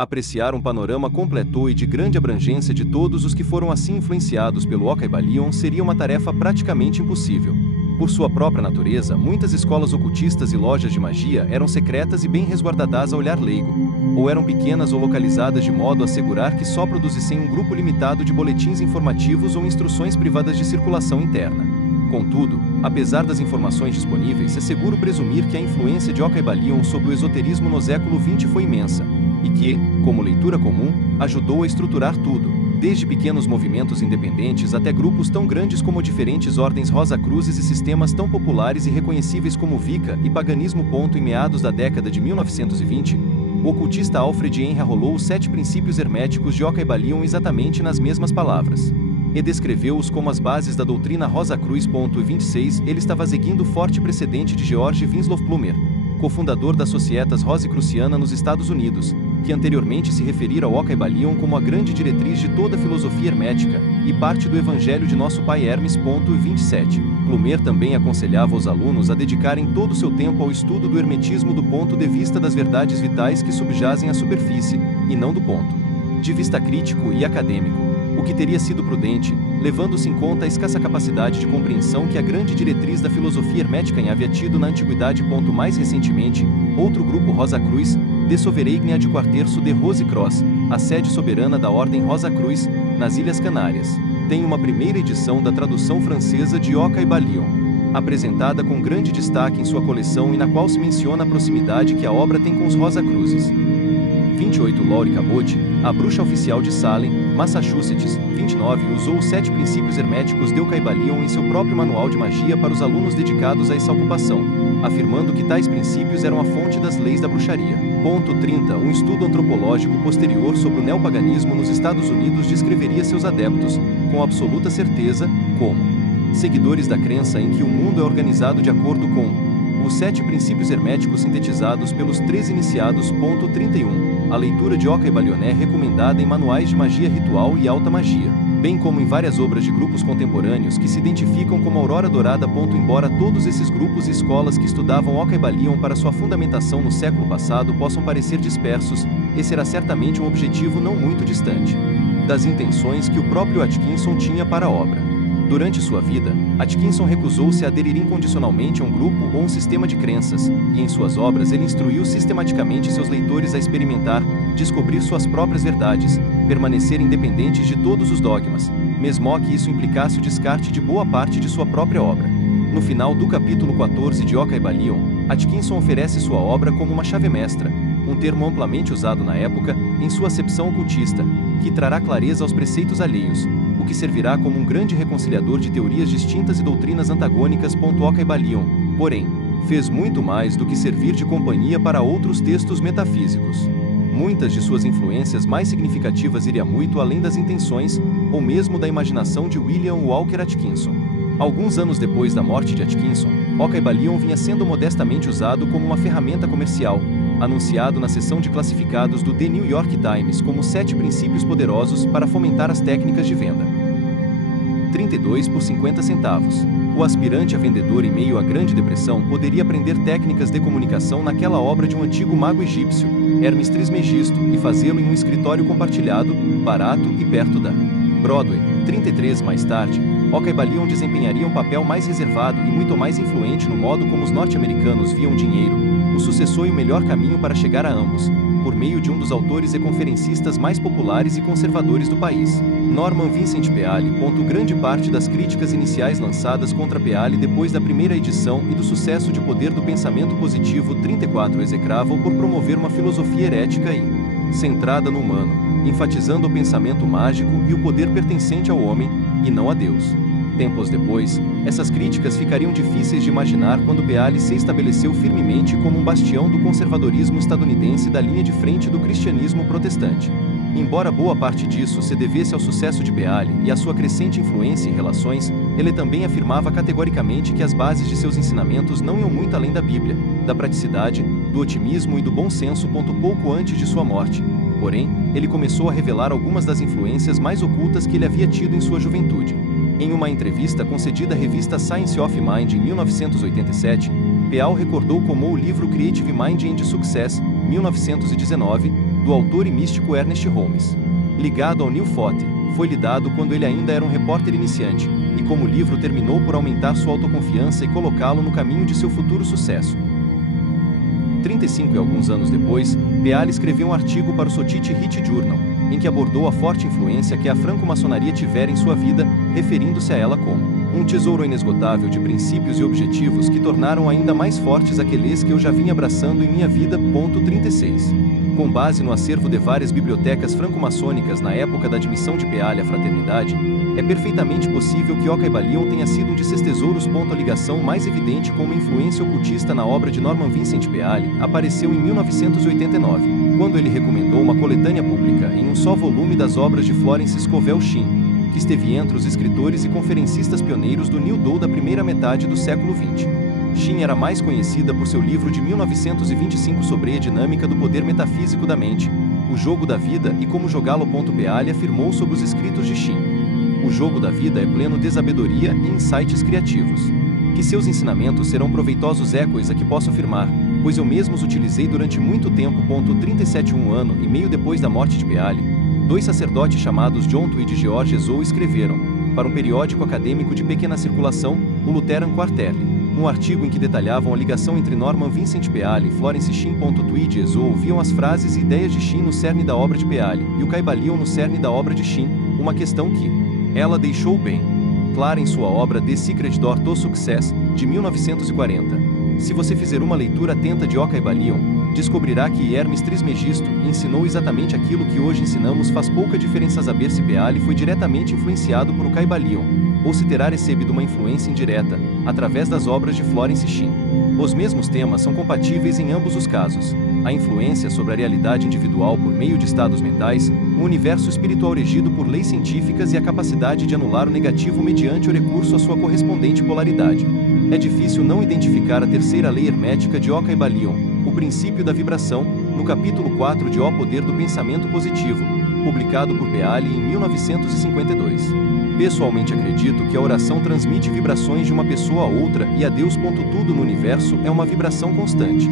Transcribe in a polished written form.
Apreciar um panorama completo e de grande abrangência de todos os que foram assim influenciados pelo Ocaibalion seria uma tarefa praticamente impossível. Por sua própria natureza, muitas escolas ocultistas e lojas de magia eram secretas e bem resguardadas a olhar leigo, ou eram pequenas ou localizadas de modo a assegurar que só produzissem um grupo limitado de boletins informativos ou instruções privadas de circulação interna. Contudo, apesar das informações disponíveis, é seguro presumir que a influência de Ocaibalion sobre o esoterismo no século XX foi imensa, e que, como leitura comum, ajudou a estruturar tudo, desde pequenos movimentos independentes até grupos tão grandes como diferentes ordens Rosacruzes e sistemas tão populares e reconhecíveis como Wicca e paganismo. Em meados da década de 1920, o ocultista Alfred Henry arrolou os 7 princípios herméticos de Ocaibalion exatamente nas mesmas palavras, e descreveu-os como as bases da doutrina Rosacruz. 26 Ele estava seguindo o forte precedente de George Winslow Plummer, cofundador da Societas Rosicruciana nos Estados Unidos, que anteriormente se referira ao Ocaibalion como a grande diretriz de toda a filosofia hermética, e parte do Evangelho de Nosso Pai Hermes. 27 Plummer também aconselhava os alunos a dedicarem todo o seu tempo ao estudo do hermetismo do ponto de vista das verdades vitais que subjazem à superfície, e não do ponto de vista crítico e acadêmico, o que teria sido prudente, levando-se em conta a escassa capacidade de compreensão que a grande diretriz da filosofia hermética havia tido na antiguidade. Mais recentemente, outro grupo Rosacruz, de Sovereigne de Quarterço de Rosicross, a sede soberana da Ordem Rosacruz, nas Ilhas Canárias, tem uma primeira edição da tradução francesa de Ocaibalion, apresentada com grande destaque em sua coleção e na qual se menciona a proximidade que a obra tem com os Rosacruzes. 28 Laurie Cabot, a bruxa oficial de Salem, Massachusetts. 29 Usou os 7 princípios herméticos de Ocaibalion em seu próprio manual de magia para os alunos dedicados a essa ocupação, afirmando que tais princípios eram a fonte das leis da bruxaria. 30 Um estudo antropológico posterior sobre o neopaganismo nos Estados Unidos descreveria seus adeptos, com absoluta certeza, como seguidores da crença em que o mundo é organizado de acordo com os 7 princípios herméticos sintetizados pelos 3 iniciados. 31 A leitura de Ocaibalion é recomendada em manuais de magia ritual e alta magia, bem como em várias obras de grupos contemporâneos que se identificam como Aurora Dourada. Embora todos esses grupos e escolas que estudavam Ocaibalion para sua fundamentação no século passado possam parecer dispersos, esse era certamente um objetivo não muito distante das intenções que o próprio Atkinson tinha para a obra. Durante sua vida, Atkinson recusou-se a aderir incondicionalmente a um grupo ou um sistema de crenças, e em suas obras ele instruiu sistematicamente seus leitores a experimentar, descobrir suas próprias verdades, permanecer independentes de todos os dogmas, mesmo que isso implicasse o descarte de boa parte de sua própria obra. No final do capítulo 14 de Ocaibalion, Atkinson oferece sua obra como uma chave mestra, um termo amplamente usado na época, em sua acepção ocultista, que trará clareza aos preceitos alheios, o que servirá como um grande reconciliador de teorias distintas e doutrinas antagônicas. Ocaibalion, porém, fez muito mais do que servir de companhia para outros textos metafísicos. Muitas de suas influências mais significativas iriam muito além das intenções, ou mesmo da imaginação de William Walker Atkinson. Alguns anos depois da morte de Atkinson, Ocaibalion vinha sendo modestamente usado como uma ferramenta comercial, anunciado na seção de classificados do The New York Times como 7 princípios poderosos para fomentar as técnicas de venda. 32 por 50 centavos. O aspirante a vendedor em meio à Grande Depressão poderia aprender técnicas de comunicação naquela obra de um antigo mago egípcio, Hermes Trismegisto, e fazê-lo em um escritório compartilhado, barato e perto da Broadway. 33 Mais tarde, Ocaibalion desempenharia um papel mais reservado e muito mais influente no modo como os norte-americanos viam dinheiro, o sucessor e o melhor caminho para chegar a ambos, por meio de um dos autores e conferencistas mais populares e conservadores do país, Norman Vincent Peale. Grande parte das críticas iniciais lançadas contra Peale depois da primeira edição e do sucesso de Poder do Pensamento Positivo 34 execravam por promover uma filosofia herética e centrada no humano, enfatizando o pensamento mágico e o poder pertencente ao homem, e não a Deus. Tempos depois, essas críticas ficariam difíceis de imaginar quando Peale se estabeleceu firmemente como um bastião do conservadorismo estadunidense da linha de frente do cristianismo protestante. Embora boa parte disso se devesse ao sucesso de Peale e à sua crescente influência em relações, ele também afirmava categoricamente que as bases de seus ensinamentos não iam muito além da Bíblia, da praticidade, do otimismo e do bom senso. Pouco antes de sua morte, porém, ele começou a revelar algumas das influências mais ocultas que ele havia tido em sua juventude. Em uma entrevista concedida à revista Science of Mind em 1987, Peale recordou como o livro Creative Mind and Success, 1919, do autor e místico Ernest Holmes. Ligado ao Neil Foote, foi-lhe dado quando ele ainda era um repórter iniciante, e como o livro terminou por aumentar sua autoconfiança e colocá-lo no caminho de seu futuro sucesso. 35 e alguns anos depois, Peale escreveu um artigo para o Society Hit Journal, em que abordou a forte influência que a franco-maçonaria tivera em sua vida, referindo-se a ela como um tesouro inesgotável de princípios e objetivos que tornaram ainda mais fortes aqueles que eu já vinha abraçando em minha vida. 36. Com base no acervo de várias bibliotecas franco-maçônicas na época da admissão de Peale à fraternidade, é perfeitamente possível que Ocaibalion tenha sido um de seus tesouros. A ligação mais evidente com uma influência ocultista na obra de Norman Vincent Peale apareceu em 1989, quando ele recomendou uma coletânea pública em um só volume das obras de Florence Scovel Shinn, que esteve entre os escritores e conferencistas pioneiros do New Doe da primeira metade do século XX. Shinn era mais conhecida por seu livro de 1925 sobre a dinâmica do poder metafísico da mente, O Jogo da Vida e Como Jogá-lo. Peale afirmou sobre os escritos de Shinn: o jogo da vida é pleno de sabedoria e insights criativos. Que seus ensinamentos serão proveitosos é coisa que posso afirmar, pois eu mesmo os utilizei durante muito tempo. 37. Um ano e meio depois da morte de Peale, dois sacerdotes chamados John Tweed e George Ezou escreveram, para um periódico acadêmico de pequena circulação, o Lutheran Quarterly, um artigo em que detalhavam a ligação entre Norman Vincent Peale e Florence Shinn. Tweed e Ezou viam as frases e ideias de Shinn no cerne da obra de Peale, e o Caibalion no cerne da obra de Shinn, uma questão que ela deixou bem clara em sua obra The Secret Door to Success, de 1940. Se você fizer uma leitura atenta de Ocaibalion, descobrirá que Hermes Trismegisto ensinou exatamente aquilo que hoje ensinamos. Faz pouca diferença saber se Peale foi diretamente influenciado por Ocaibalion, ou se terá recebido uma influência indireta, através das obras de Florence Shinn. Os mesmos temas são compatíveis em ambos os casos: a influência sobre a realidade individual por meio de estados mentais, um universo espiritual regido por leis científicas e a capacidade de anular o negativo mediante o recurso à sua correspondente polaridade. É difícil não identificar a terceira lei hermética de Ocaibalion, o princípio da vibração, no capítulo 4 de O Poder do Pensamento Positivo, publicado por Peale em 1952. Pessoalmente acredito que a oração transmite vibrações de uma pessoa a outra e a Deus. Tudo no universo é uma vibração constante.